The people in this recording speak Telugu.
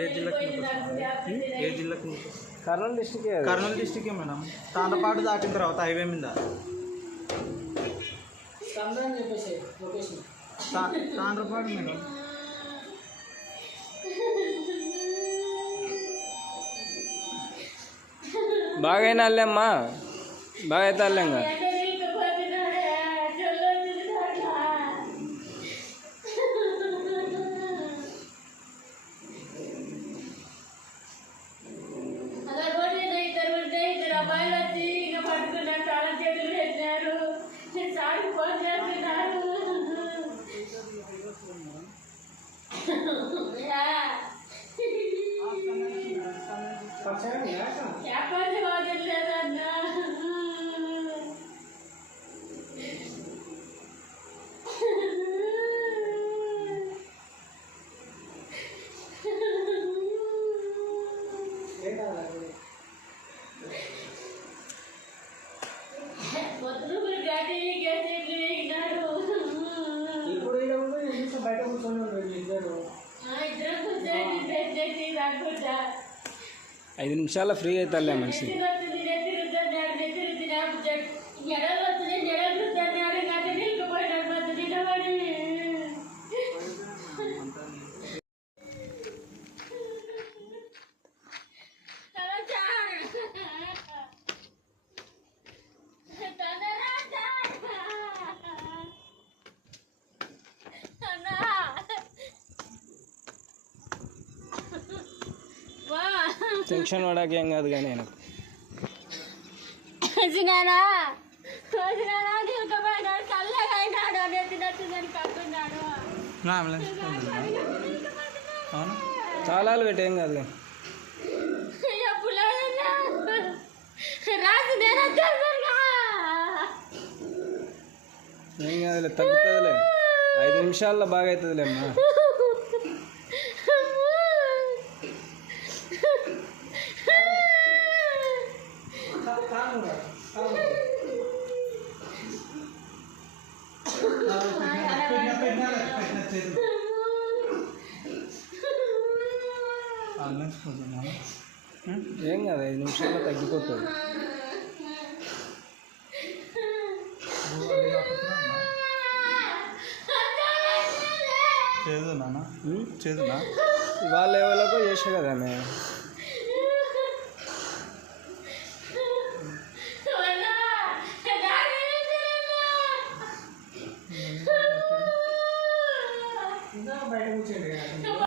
ఏ జిల్లాకి ఏ జిల్లాకి Kurnool district. Kurnool district madam. తాండపాటు దాటిన తర్వాత హైవే మీద తాండ్రపాడు మేడం. బాగా అయినా అమ్మా, బాగా అయితే అల్లేంగా. బయట కూర్చొని ఇద్దరు 5 నిమిషాల్లో ఫ్రీ అవుతారులే మనిషి. టెన్షన్ పడాక ఏం కాదు కానీ నేను చాలా పెట్టి ఏం కాదు. ఏం కాదులే, తగ్గుతుందిలే. 5 నిమిషాల్లో బాగా అవుతుందిలే అమ్మా. ఏం కాదు, 5 నిమిషాల్లో తగ్గిపోతుంది. చేదునా వాళ్ళ లెవెల్లోకి చేసే కదా మేము.